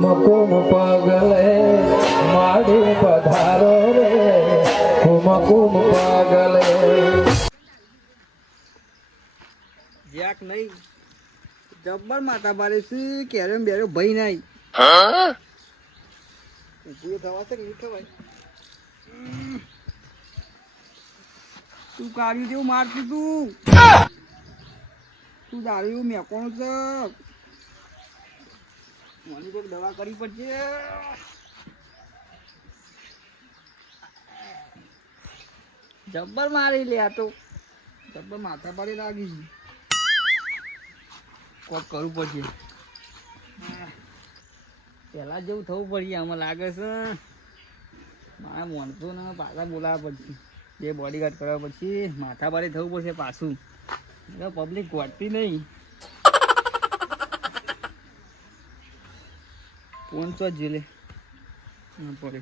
કુમ કુમ પગલે માડી પધારો રે. કુમ કુમ પગલે. જ્યાક નહીં. જબ્બર માતા બારે છે કેરે બેરો ભઈ નહીં ઊભું થવા છે નહીં થવાય. તું કાઢ્યું તેવું મારતું તું. તું દારૂ મેકોણ છે. મને કોઈક દવા કરવી પડશે. જબ્બર મારી લે આ તો. જબ્બર માથા પાડી લાગી છે. કોક કરવું પડશે. પહેલાં જેવું થવું પડશે, આમાં લાગે છે. મારે મોનતો ને પાછા બોલાવવા પડશે. જે બોડીગાર્ડ કરવા પડશે. માથાબારી થવું પડશે પાછું. પબ્લિક ગોઠતી નહીં. પહોંચો જ લે ના પડે.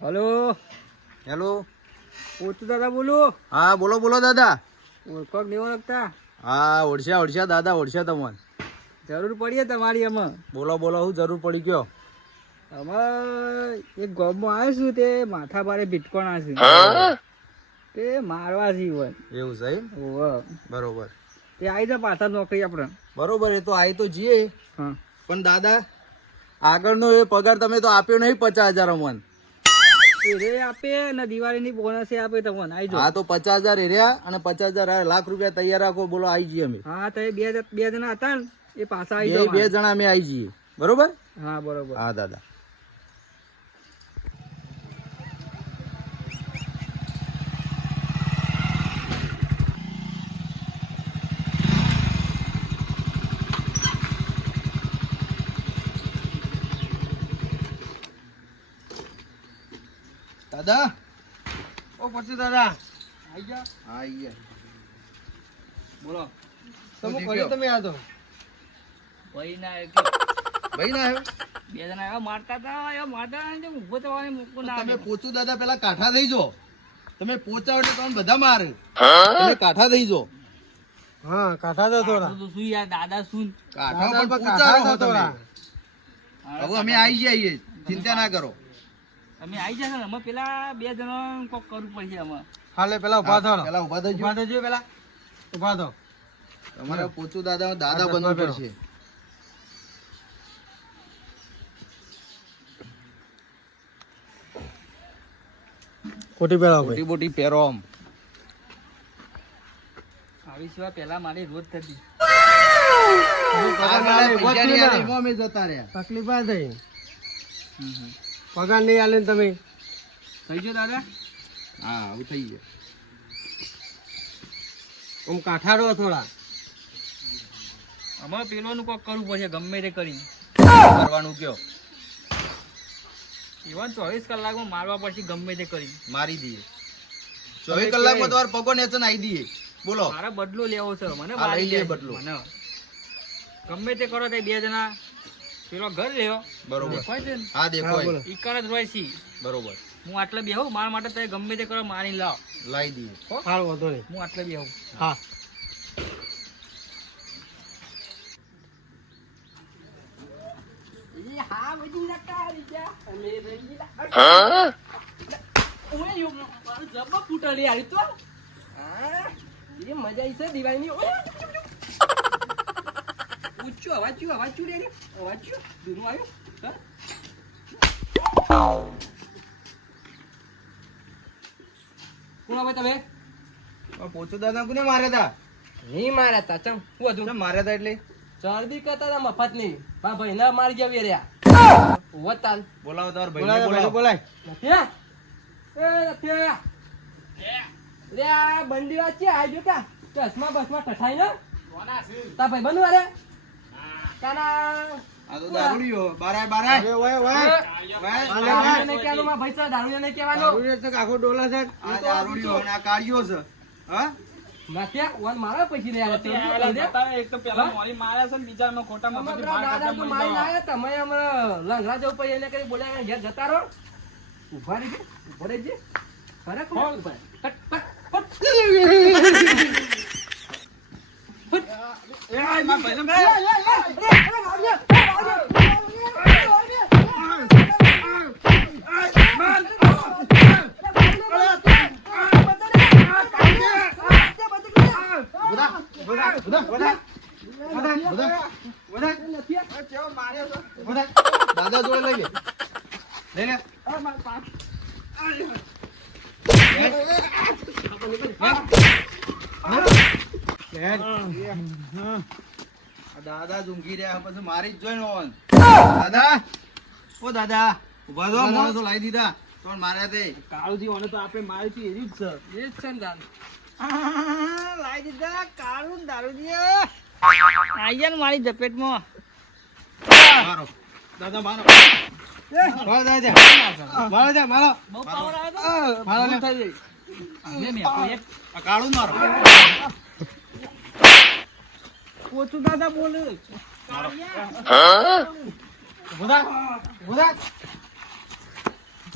હલો? હેલો? ઓછું દાદા બોલો. હા બોલો બોલો દાદા. ઓળખક નહીં ઓળખતા? હા ઓળશ્યા ઓળશ્યા દાદા ઓળશ્યા તમને. જરૂર પડીએ તમારી અમે બોલો બોલો હું જરૂર પડી ગયો. અમે એક ગોબમાં આવ્યો છું તે માથા ભારે ભીટકોણા છે. તે મારવા જીવન. એવું છે બરોબર. તે આવી જાય પાછા નોકરી આપણે. બરોબર એ તો આવી તો જઈએ હા. પણ દાદા આગળનો એ પગાર તમે તો આપ્યો નહીં પચાસ હજાર અમન. એ રે આપે અને દિવાળીની બોનસ આપે તમને. આવી હા તો પચાસ હજાર એર્યા અને પચાસ હજાર લાખ રૂપિયા તૈયાર રાખો બોલો આવી જઈએ અમે. હા તો એ બે બે જણા હતા ને એ પાછા આવી બે જાઓ બે જણા અમે આવી જઈએ. બરોબર? હા બરોબર. હા દાદા. દાદા. ઓ પછી દાદા. આઈ જા. આઈ ગયા. બોલો. તમે કર્યું? તમે આ તો. ભાઈ ના આવ્યો ભાઈ ના આવ્યો? બે જણા આવ્યા મારતા હતા આવ્યા મારતા ને ઊભો થવાની મૂકવું ના તમે પોચું દાદા પેલા કાઠા થઈ જો તમે પોચાવો એટલે તમને બધા મારે. તમે કાઠા થઈ જો હા કાંઠા તો થોડા. તો શું યાર દાદા શું? કાઠા પણ પોચાવો તમે. થોડા. હવે અમે આવી જઈએ ચિંતા ના કરો. તમે આવી જશે અમે પેલા બે જણા કોક કરવું પડશે અમે હાલે પેલા ઊભા થો પેલા ઊભા થઈ ઊભા થજો પેલા. ઊભા થો. તમારે પોચું દાદા દાદા બનવું પડશે. કોટી પેલા કોટી બોટી પહેરો આમ. આવી સિવાય પેલા મારી રોજ થતી. તકલીફ આ થઈ પગાર નહીં આલે ને તમે. થઈ ગયો દાદા? હા આવું થઈ ગયો. આમ કાંઠા થોડા. અમારે પેલોનું કોક કરવું પડશે ગમે તે કરી કરવાનું કયો? એવા ચોવીસ કલાકમાં મારવા પડશે ગમે તે કરી મારી દઈએ. ચોવીસ કલાકમાં તમારે પગો નેચન આવી દઈએ. બોલો. મારે બદલો લેવો છે મને મારી લઈ લે બદલો. મને ગમે તે કરો તે બે જણા. પેલો ઘર લેવો બરોબર. છે ને? હા દેખો હા, બોલો. ઈ જ છે બરોબર. હું આટલે બેહું? મારા માટે તમે ગમે તે કરો મારી લાવ. લાવી દઈએ. સારું વધો રે હું આટલે બેહું. હા. પોચો દાદા કોને માર્યા હતા નહીં માર્યા તા ચમ હું હતું માર્યા હતા એટલે ચરબી કરતા મફત નહીં હા ભાઈ ના મારી ગયા વેર્યા વતાલ બોલાવો તમારા ભાઈને બોલાવો બોલાય નથી એ નથી લે આ બંડી વાત છે આજો કા ચશ્મા બસમાં કઠાઈ ને તા ભાઈ બંધ વારે લંગરા જો પછી એને કઈ બોલ્યા ઘેર જતા રહો ઊભા રહી ઊભા રહી દાદા જોડે લઈ લે. લઈ લે. દાદા ઝુંઘી રહ્યા પછી મારી જ જોઈ ઓન દાદા. ઓ દાદા. ઊભા જો તો લાવી દીધા. પણ માર્યા તે. કાળુજી ઓને તો આપણે મારી હતી એવી જ છે. એ જ છે ને દાદા. લાવી દીધા. કાળુ દારૂજી આયા ને મારી જપેટમાં મારો દાદા મારો કાળું મારો પોચું દાદા બોલે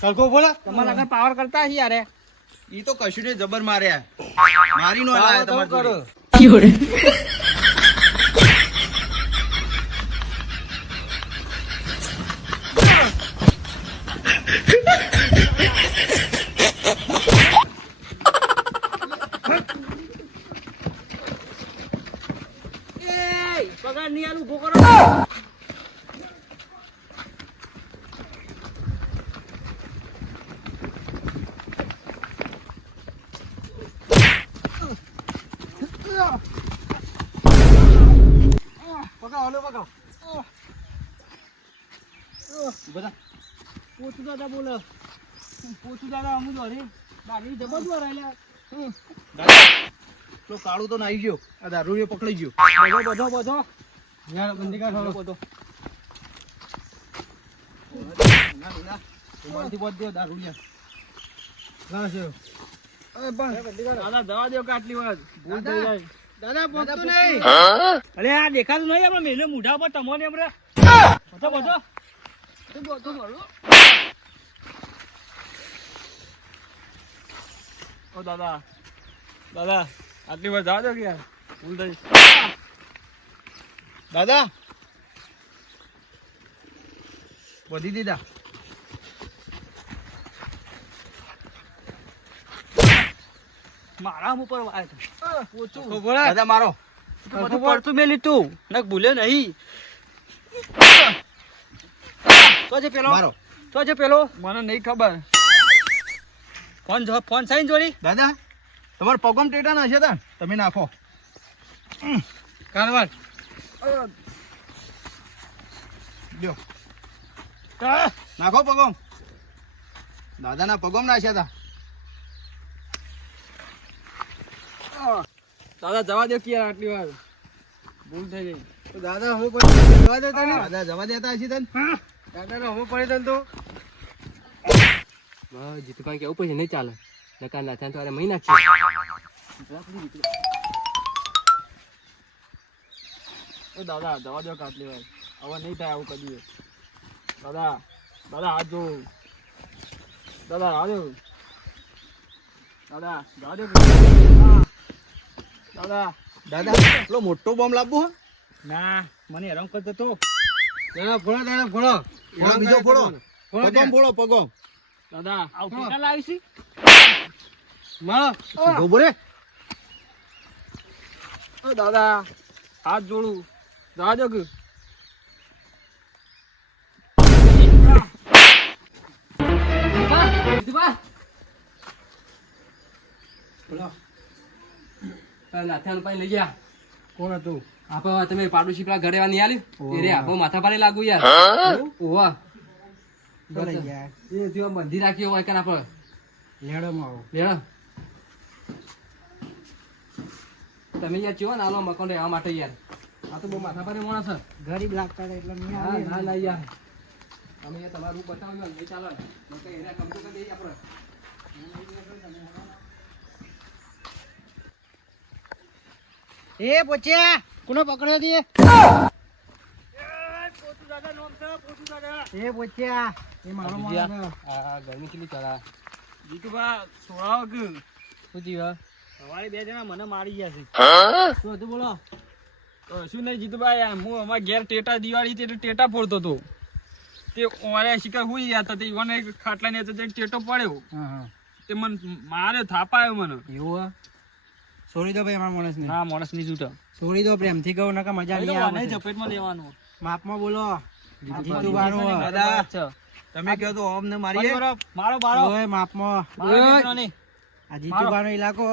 સરખો બોલા તમારા આગળ પાવર કરતા છે યાર ઈ તો કશું ને જબર માર્યા. મારી નો લાયા તમારે જોડે. એ પગાર નહીં આલું ઊભો કરો બધા. પોચું દાદા બોલે. પોચું દાદા અમુક અરે. દાદી જબર રહ્યા દાદા તો કાળું તો નાઈ ગયો. આ દારૂડિયો પકડી ગયો. બધો બધો બધો. યાર બંદી કા બધો ઉમરથી બોધ. દે દારૂડિયા ના છે દાદા દવા દો કાટલી વાત ભૂલ થઈ જાય. દાદા પોકતું નહીં. અરે આ દેખાતું નહીં આપણે મેલે મુઢા પર તમને એમ રે બધો. બધો તું બોલ તું બોલ ઓ દાદા. દાદા આટલી વાર જવા દો કે યાર? ભૂલ થઈ. દાદા. વધી દીધા. મારા ઉપર વાય ઓછું દાદા મારો. બધું પડતું મેલી તું. નક ભૂલે નહીં. તો છે પેલો. મારો. તો છે પેલો. મને નહીં ખબર. ફોન જો ફોન સાઈન જોડી? દાદા તમારો પગમ ટેટા ના છે તા તમે નાખો. કારવાર. લ્યો. નાખો પગમ. દાદાના પગમ નાખ્યા તા. દાદા જવા દે કે આટલી વાર. ભૂલ થઈ ગઈ. તો દાદા હું પછી જવા દેતા ને? દાદા જવા દેતા હશે તને? દાદા હું પડી તને તો? જીતભાઈ કેવું પછી નહીં ચાલે. નકાર ના થાય તો અરે મહિના એ દાદા જવા દો કાટલી આટલી વાર. હવે નહીં થાય આવું કદી. દાદા દાદા હાથ જોઉં દાદા હાથ જો દાદા જવા દો કે. દાદા. દાદા પેલો મોટો બોમ્બ લાવવો? ના મને હેરાન કરતો તો. દાદા ફોડો દાદા ફોડો. ફોડો બીજો ફોડો. પગમ ફોડો પગમ. દાદા આવું કેટલા લાવી છી? મારો ઊભો રે? ઓ દાદા હાથ જોડું. દો કે નાથાનું પાણી લઈ ગયા. કોણ હતું? આપણે તમે પાડોશી પેલા ઘરે નહીં આલ્યું એ રે આપો માથા પાણી લાગુ યાર. ઓવા એ જો બંધી રાખ્યો હોય કર આપણે લેડમાં આવો. લેણ તમે યાર ચો ને આલો મકાન રહેવા માટે યાર. આ તો બહુ માથા પારે મોણા છે. ગરીબ લાગતા એટલે નહીં હા ના ના યાર. તમે યાર તમારું બતાવ્યું હોય, ચાલો ચાલે. નકર એના કમતું કરી દઈએ આપણે. એ પોચ્યા કોને પકડ્યો છે? એ પોચ્યા એ મારો આ ગરમી કેટલી ચલા જીતુભા કે શું થયું સવારે બે જણા મને મારી ગયા છે. શું હતું બોલો? શું નહીં જીતુભાઈ હું અમારા ઘેર ટેટા દિવાળી તે ટેટા ફોડતો હતો. તે ઓરે શિકાર હુઈ ગયા હતા તે ઈવન એક ખાટલા ને તે ટેટો પડ્યો. તે મને મારે થાપાયો મને. એવું છોડી દો ભાઈ અમારા માણસ ને હા માણસની છૂટો છોડી દો પ્રેમથી કહું નકા મજા નહીં આવે ઝપેટમાં લેવાનું. માપમાં બોલો. જીતુભાઈ દાદા. તમે કહો તો ઓમ ને મારી મારો બારો માપમાં આ જીતુભાઈનો ઇલાકો.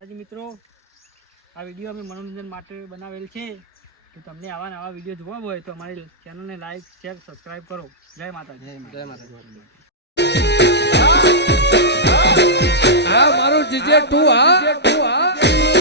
આજે મિત્રો આ વીડિયો અમે મનોરંજન માટે બનાવેલ છે. તો તમને આવા નવા વીડિયો જોવા હોય તો અમારી ચેનલને લાઈક શેર સબસ્ક્રાઈબ કરો. જય માતા જય જય માતા મારું જીજે ટુ હા.